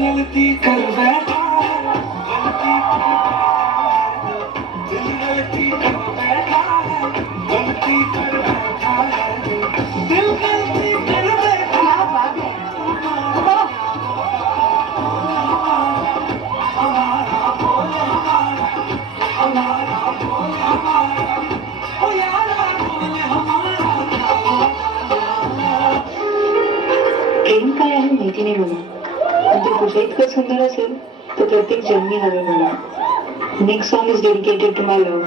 गलती कर बैठा गलती कर बैठा गलती कर बैठा दिल गलती कर बैठा हमारा बोल हमारा ओ यारा बोल हमारा प्रेम काय आहे माहिती नाही मला, पण ते तुझ्या इतकं सुंदर असेल तर प्रत्येक जन्मी हवे मला. Next song is dedicated to my love.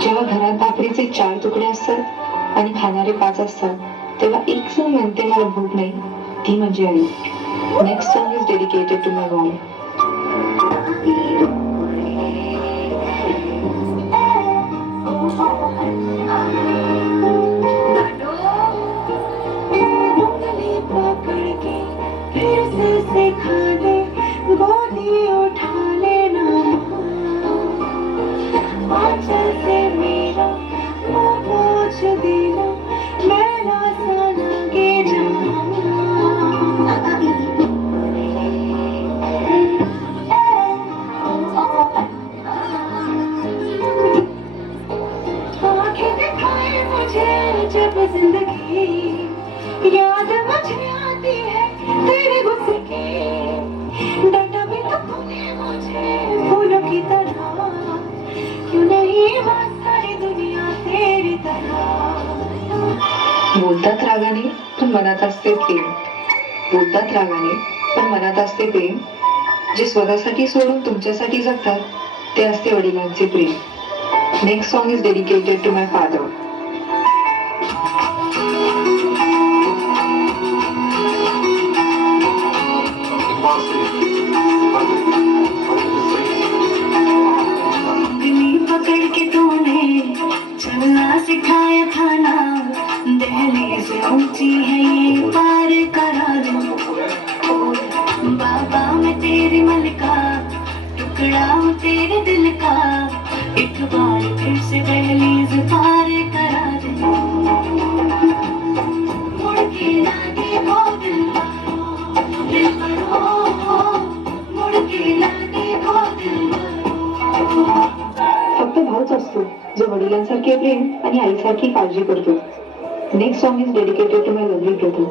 जेव्हा घरात भाकरीचे 4 तुकडे असतात आणि खाणारे 5 असतात, तेव्हा एक जण म्हणते मला भूक नाही, ती म्हणजे आई. Next song is dedicated to my mom. याद मुझे आती है तेरे गुस्से की, डांटा भी तो तूने मुझे फूलों की तरह, क्यों नहीं बस सारी दुनिया तेरी तरह. बोलतात रागाने पण मनात असते प्रेम. बोलतात रागाने पण मनात असते प्रेम. जे स्वतःसाठी सोडून तुमच्यासाठी जगतात ते असते वडिलांचे प्रेम. Next song is dedicated to my father. पकड़ के तूने चलना सिखाया था ना, दहलीज ऊंची है ये पार करा दो. बाबा मैं तेरी मलिका, टुकड़ा हूँ तेरे दिल का, एक बार फिर से दहलीज पार करा दो. मुड़ के ना देखो दिल भरो, मुड़ के ना देखो दिल भरो. फक्त भाऊच असतो जो वडिलांसारखे प्रेम आणि आईसारखी काळजी करतो. Next song is dedicated to my lovely brother.